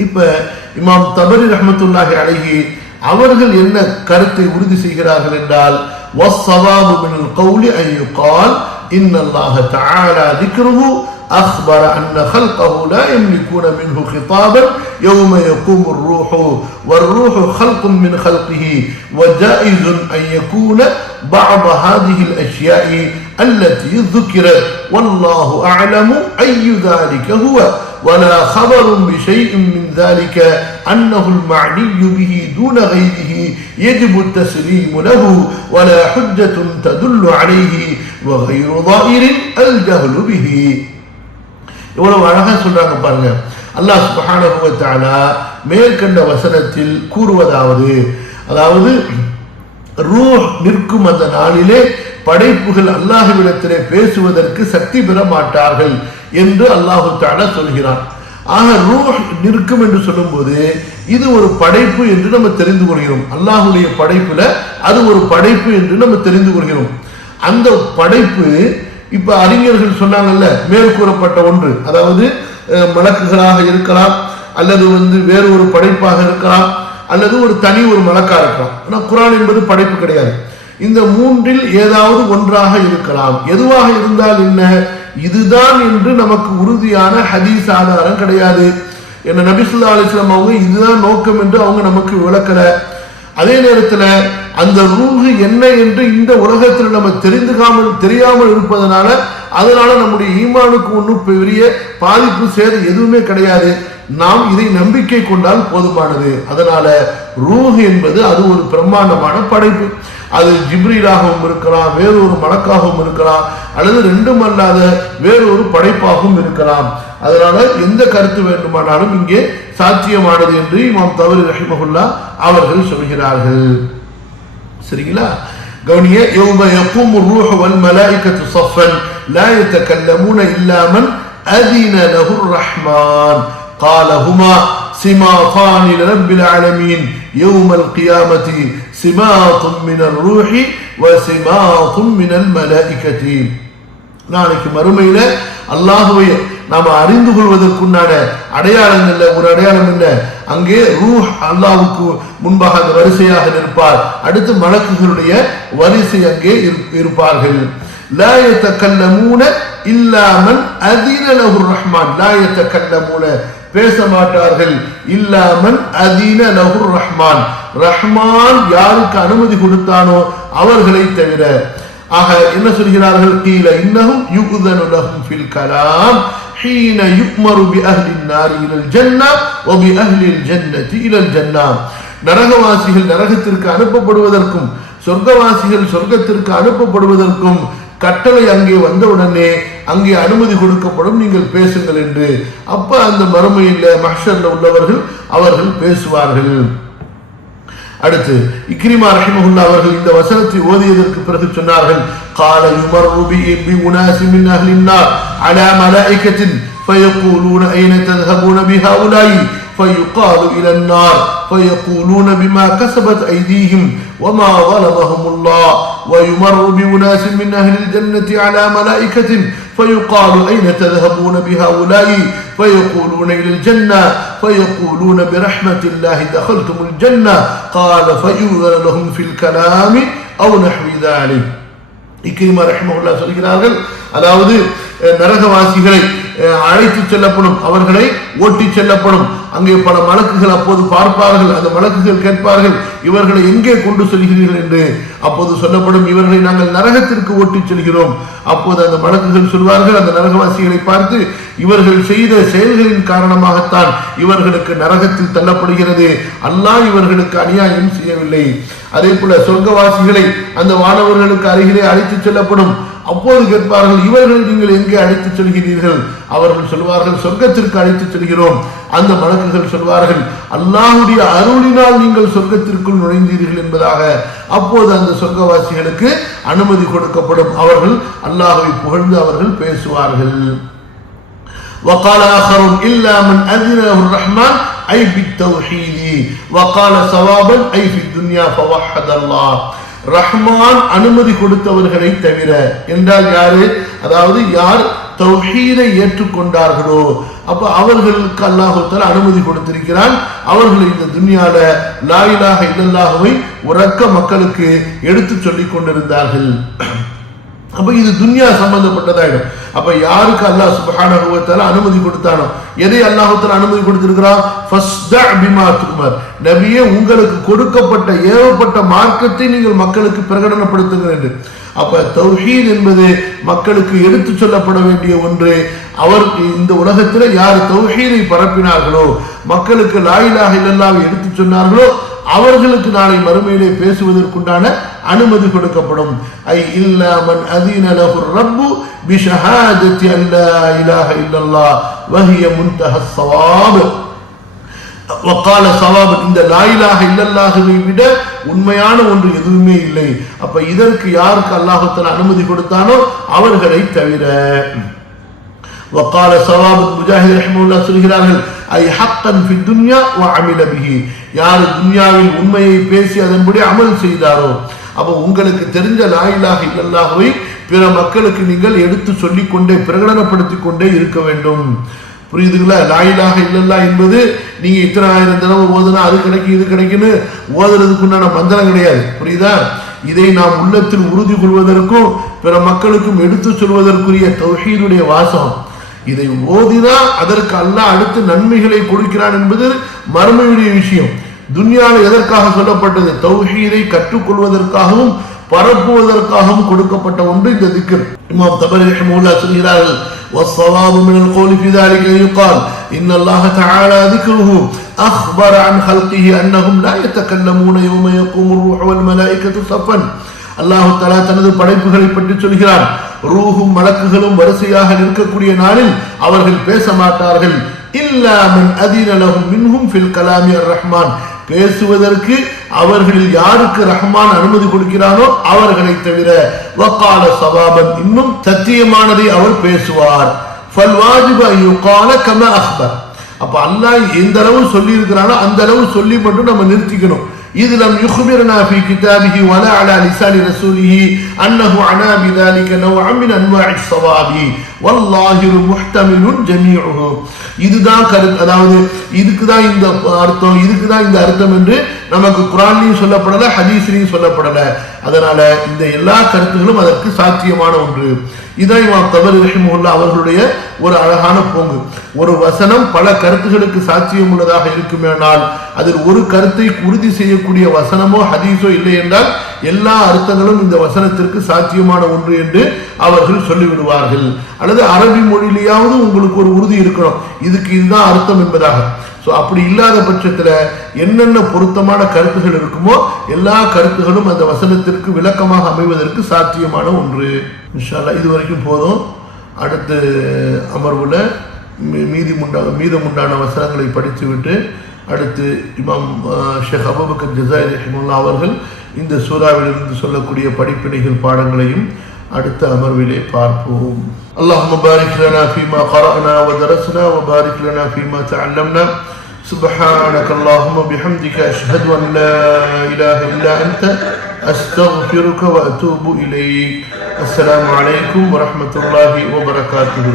இப்ப இமாம் தபரி ரஹமத்துல்லாஹி அழகி அவர்கள் என்ன கருத்தை உறுதி செய்கிறார்கள் என்றால் والصواب من القول أن يقال إن الله تعالى ذكره أخبر أن خلقه لا يملكون منه خطابا يوم يقوم الروح والروح خلق من خلقه وجائز أن يكون بعض هذه الأشياء التي ذكرت والله أعلم أي ذلك هو ولا خبر بشيء من ذلك أنه المعني به دون غيره يجب التسليم له ولا حجة تدل عليه وغير ضائر الجهل به இவ்வளவு அழகா சொல்றாங்க பாருங்க அல்லாஹ் சுப்ஹானஹு வ தஆலா மேற்கண்ட வசனத்தில் கூறுவதாவது அதாவது ரூஹ் நிற்கும் அந்த நாளிலே படைப்புகள் அல்லாஹ்விடத்திலே பேசுவதற்கு சக்தி பெற மாட்டார்கள் என்று அல்லாஹு தாலா சொல்கிறான். ஆக ரூஹ் நிற்கும் என்று சொல்லும்போது இது ஒரு படைப்பு என்று நம்ம தெரிந்து கொள்கிறோம். அல்லாஹுடைய படைப்புல அது ஒரு படைப்பு என்று நம்ம தெரிந்து கொள்கிறோம். அந்த படைப்பு இப்ப அறிஞர்கள் சொன்னாங்கல்ல மேற்கூறப்பட்ட ஒன்று. அதாவது மலக்குகளாக இருக்கலாம் அல்லது வந்து வேறு ஒரு படைப்பாக இருக்கலாம் அல்லது ஒரு தனி ஒரு மலக்கா இருக்கலாம். ஆனால் குரான் என்பது படைப்பு கிடையாது. இந்த மூன்றில் ஏதாவது ஒன்றாக இருக்கலாம். எதுவாக இருந்தால் என்ன? இதுதான் என்று நமக்கு உறுதியான ஹதீஸ் ஆதாரம் கிடையாது. என்ன நபிசுல்லா அலிஸ்லாம் அவங்க இதுதான் நோக்கம் என்று அவங்க நமக்கு விளக்கல. அதே நேரத்துல அந்த ரூஹு என்ன என்று இந்த உலகத்தில் நம்ம தெரிந்துக்காமல் தெரியாமல் இருப்பதனால அதனால நம்முடைய ஈமானுக்கு ஒன்றும் பெரிய பாதிப்பு சேதம் எதுவுமே கிடையாது. நாம் இதை நம்பிக்கை கொண்டால் போதுமானது. அதனால ரூஹ் என்பது அது ஒரு பிரம்மாண்டமான படைப்பு. அது ஜிப்ரீலாகவும் இருக்கலாம் வேறொரு மலக்காகவும் இருக்கலாம் அல்லது ரெண்டும் அல்லாத வேறொரு படைப்பாகவும் இருக்கலாம். அதனால எந்த கருத்து வேண்டுமானாலும் இங்கே சாத்தியமானது என்று இமாம் தவறு ரஹிமகுல்லா அவர்கள் சொல்கிறார்கள். சரிங்களா? கவனிய யௌம யக்கும் ரூஹ் வல் மலாயிக்கத்து சஃபன் லா யத்தகல்லமூன இல்லாமன் அதின லஹுர் ரஹ்மான். قال هما سماطان لرب العالمين يوم القيامة سماط من الروح وسماط من الملائكة நாளைக்கு மறுமையில அல்லாஹுவை நாம அறிந்து கொள்வதற்குண்டான அடையாளங்கள்ல ஒரு அடையாளம் என்ன அங்கே ரூஹ் அல்லாஹ்வுக்கு முன்பாக அந்த வரிசையாக நிற்பார் அடுத்து மலக்குகளுடைய வரிசை அங்கே இரு- இருப்பார்கள் லா யதகல்லமூன இல்லா மன் அதின லஹு ரஹ்மான் லா யதகல்லமூன பேச மாட்டார்கள் இல்லாமன் அதீன லஹு ரஹ்மான் ரஹ்மான் யாருக்கு அனுமதி கொடுத்தானோ அவர்களை தவிர ஆக என்ன சொல்கிறார்கள் கீழ இன்னஹும் யுக்தனு லஹும் ஃபில் கலாம் حين يؤمر بأهل النار إلى الجنة وبأهل الجنة إلى الجنة நரகவாசிகள் நரகத்திற்கு அனுப்பப்படுவதற்கும் சொர்க்கவாசிகள் சொர்க்கத்திற்கு அனுப்பப்படுவதற்கும் கட்டளை அங்கே வந்தவுடனே அங்கே அனுமதி கொடுக்கப்படும் நீங்கள் பேசுங்கள் என்று அப்ப அந்த மறுமையில் மஹ்ஷர்ல உள்ளவர்கள் அவர்கள் பேசுவார்கள் அடுத்து இக்ரிமா ரஹிமஹுல்லா அவர்கள் இந்த வசனத்தை ஓதியதற்கு பிறகு சொன்னார்கள் قال يمر بي- بأناس من أهل النار على ملائكة فيقولون أين تذهبون بهؤلاء فيقال إلى النار فيقولون بما كسبت أيديهم وما ظلمهم الله ويمر بأناس من أهل الجنة على ملائكة فيقال أين تذهبون بهؤلاء فيقولون إلى الجنة فيقولون برحمة الله دخلتم الجنة قال فيؤذن لهم في الكلام أو نحو ذلك இக்கிரிமா ரஹ்மஹுல்லா சொல்கிறார்கள் அதாவது அஹ், நரகவாசிகளை அஹ், அழைத்து செல்லப்படும். அவர்களை ஓட்டி செல்லப்படும். அங்கே பல மலக்குகள் அப்போது பார்ப்பார்கள். அந்த மலக்குகள் கேட்பார்கள் இவர்களை எங்கே கொண்டு செல்கிறீர்கள்? என்று. அப்போது சொல்லப்படும் இவர்களை நாங்கள் நரகத்திற்கு ஓட்டிச் செல்கிறோம். அப்போது அந்த மலக்குகள் சொல்வார்கள் அந்த நரகவாசிகளை பார்த்து இவர்கள் செய்த செயல்களின் காரணமாகத்தான் இவர்களுக்கு நரகத்தில் தள்ளப்படுகிறது. அல்லாஹ் இவர்களுக்கு அநியாயம் செய்யவில்லை. அதே போல சொர்க்கவாசிகளை அந்த வானவர்களுக்கு அருகிலே அழைத்துச் செல்லப்படும். அப்போது கேட்பார்கள் இவர்கள் நீங்கள் எங்கே அழைத்துச் செல்கிறீர்கள் அவர்கள் சொல்வார்கள் சொர்க்கத்திற்கு அழைத்துச் செல்கிறோம் அந்த மலக்குகள் சொல்வார்கள் அல்லாஹுடைய அருளினால் நீங்கள் சொர்க்கத்திற்குள் நுழைந்தீர்கள் என்பதாக அப்போது அந்த சொர்க்கவாசிகளுக்கு அனுமதி கொடுக்கப்படும் அவர்கள் அல்லாஹுவை புகழ்ந்து அவர்கள் பேசுவார்கள் وقال آخر إلا من أذن له الرحمن أي بالتوحيد وقال صوابا أي في الدنيا فوحد الله ரஹ்மான் அனுமதி கொடுத்தவர்களை தவிர என்றால் யாரு? அதாவது யார் தௌஹீதை ஏற்றுக்கொண்டார்களோ? அப்ப அவர்களுக்கு அல்லாஹுத்தால அனுமதி கொடுத்திருக்கிறான். அவர்கள் இந்த துன்யால லாயிலாக இல்லல்லாகவை உறக்க மக்களுக்கு எடுத்து சொல்லிக் கொண்டிருந்தார்கள். அப்போ இது துன்யா சம்பந்தப்பட்டதாயிடும். அப்போ யாருக்கு அல்லாஹ் சுபஹான அனுபவத்தால் அனுமதி கொடுத்தானோ? எதை அல்லாஹத்தில் அனுமதி கொடுத்திருக்கிறான்? நபியே உங்களுக்கு கொடுக்கப்பட்ட ஏவப்பட்ட மார்க்கத்தை நீங்கள் மக்களுக்கு பிரகடனப்படுத்துங்கள் என்று. அப்ப தௌஹீத் என்பது மக்களுக்கு எடுத்து சொல்லப்பட வேண்டிய ஒன்று. அவர் இந்த உலகத்தில் யார் தௌஹீதை பரப்பினார்களோ மக்களுக்கு லாயிலாக இல்லல்லாவை எடுத்து சொன்னார்களோ அவர்களுக்கு நாளை மறுமையிலே பேசுவதற்குண்டான அனுமதி கொடுக்கப்படும். ஐ இல்லாமன் அதீனலஹு ரப்பு பிஷஹாதத்தி அல்லா இலாஹ இல்லல்லாஹ். வஹிய முன்தஹ ஸவாப். வக்கால சவாபு இந்த லாயிலாக இல்லல்லாகவே விட உண்மையான ஒன்று எதுவுமே இல்லை. அப்ப இதற்கு யாருக்கு அல்லாஹத்தில் அனுமதி கொடுத்தானோ அவர்களை தவிர. வக்கால சவாபு முஜாஹித் ரஹ்முல்லா சொல்கிறார்கள் ஐ ஹத்தன் ஃபி துன்யா வ அமில பிஹி. யார் துன்யாவில் உண்மையை பேசி அதன்படி அமல் செய்தாரோ அப்போ உங்களுக்கு தெரிஞ்ச லாயிலாக இல்லல்லாகவை பிற மக்களுக்கு நீங்கள் எடுத்து சொல்லிக் கொண்டே கொண்டே இருக்க வேண்டும். புரியுதுங்களா? லாயிலாக இல்லல்லா என்பது நீங்கள் இத்தனை ஆயிரம் தினமும் ஓதுனா அது கிடைக்கும் இது கிடைக்குன்னு ஓதுறதுக்கு உண்டான மந்திரம் கிடையாது. புரியுதா? இதை நாம் உள்ளத்தில் உறுதி கொள்வதற்கும் பிற மக்களுக்கும் எடுத்து சொல்வதற்குரிய தொகையினுடைய வாசம் இதை ஓதினால் அதற்கு அல்லாஹ் அடுத்து நன்மைகளை கொடுக்கிறான் என்பது மர்மையுடைய விஷயம் துன்யாவில் எதற்காக சொல்லப்பட்டது தௌஹீதை கற்றுக்கொள்வதற்காகவும் பரப்புவதற்காகவும் கொடுக்கப்பட்ட ஒன்று இந்த திக்கர் இமாம் தபரி ரஹ்மத்துல்லாஹ் சொல்கிறார்கள் والصواب من القول في ذلك يقال إن الله تعالى ذكره أخبر عن خلقه أنهم لا يتكلمون يوم يقوم الروح والملائكة صفا அல்லாஹு தலா தனது படைப்புகளை பற்றி சொல்கிறார். ரூஹும் வழக்குகளும் வரிசையாக நிற்கக்கூடிய நாளில் அவர்கள் பேச மாட்டார்கள். இல்லாமல் அதீனலகும் மின்ஹும் ஃபில் கலாமி ரஹ்மான் பேசுவதற்கு அவர்களில் யாருக்கு ரஹ்மான் அனுமதி கொடுக்கிறானோ அவர்களை தவிர வக்கால சவாபன் இன்னும் சத்தியமானதை அவர் பேசுவார். அப்ப அல்லாஹ் எந்த அளவு சொல்லி இருக்கிறானோ அந்த அளவு சொல்லி மட்டும் நம்ம நிறுத்திக்கணும். إذ لم يخبرنا في كتابه ولا على لسان رسوله أنه عنا بذلك نوعا من أنواع الصواب والظاهر محتمل جميعه இதுதான் கருத்து அதாவது இதுக்கு தான் இந்த அர்த்தம் இதுக்கு தான் இந்த அர்த்தம் என்று நமக்கு குரான்லையும் சொல்லப்படல ஹதீஸ்லையும் சொல்லப்படல அதனால இந்த எல்லா கருத்துகளும் அதற்கு சாத்தியமான ஒன்று. இதான் இமாம் தபர் ரஹிமுல்லா அவர்களுடைய ஒரு அழகான போங்கு. ஒரு வசனம் பல கருத்துகளுக்கு சாத்தியம் உள்ளதாக இருக்குமேனால் அதில் ஒரு கருத்தை உறுதி செய்யக்கூடிய வசனமோ ஹதீஸோ இல்லை என்றால் எல்லா அர்த்தங்களும் இந்த வசனத்திற்கு சாத்தியமான ஒன்று என்று அவர்கள் சொல்லிவிடுவார்கள். அல்லது அரபி மொழியிலேயாவது உங்களுக்கு ஒரு உறுதி இருக்கணும். இதுக்கு இதுதான் அர்த்தம் என்பதாக. ஸோ அப்படி இல்லாத பட்சத்தில் என்னென்ன பொருத்தமான கருத்துகள் இருக்குமோ எல்லா கருத்துகளும் அந்த வசனத்திற்கு விளக்கமாக அமைவதற்கு சாத்தியமான ஒன்று. இன்ஷால்லா இது வரைக்கும் போதும். அடுத்து அமர்வில் மீதி முண்டா மீதமுண்டான வசனங்களை படித்துவிட்டு அடுத்து இமாம் ஷேக் அபுபக்கர் ஜசாய் ரஹிமுல்லா அவர்கள் இந்த சூறாவிலிருந்து சொல்லக்கூடிய படிப்பினைகள் பாடங்களையும் அடுத்த அமர்விலே பார்ப்போம் اللهم بارك لنا فيما قرأنا ودرسنا وبارك لنا فيما تعلمنا سبحانك اللهم بحمدك أشهد أن لا إله إلا أنت أستغفرك وأتوب إليك السلام عليكم ورحمة الله وبركاته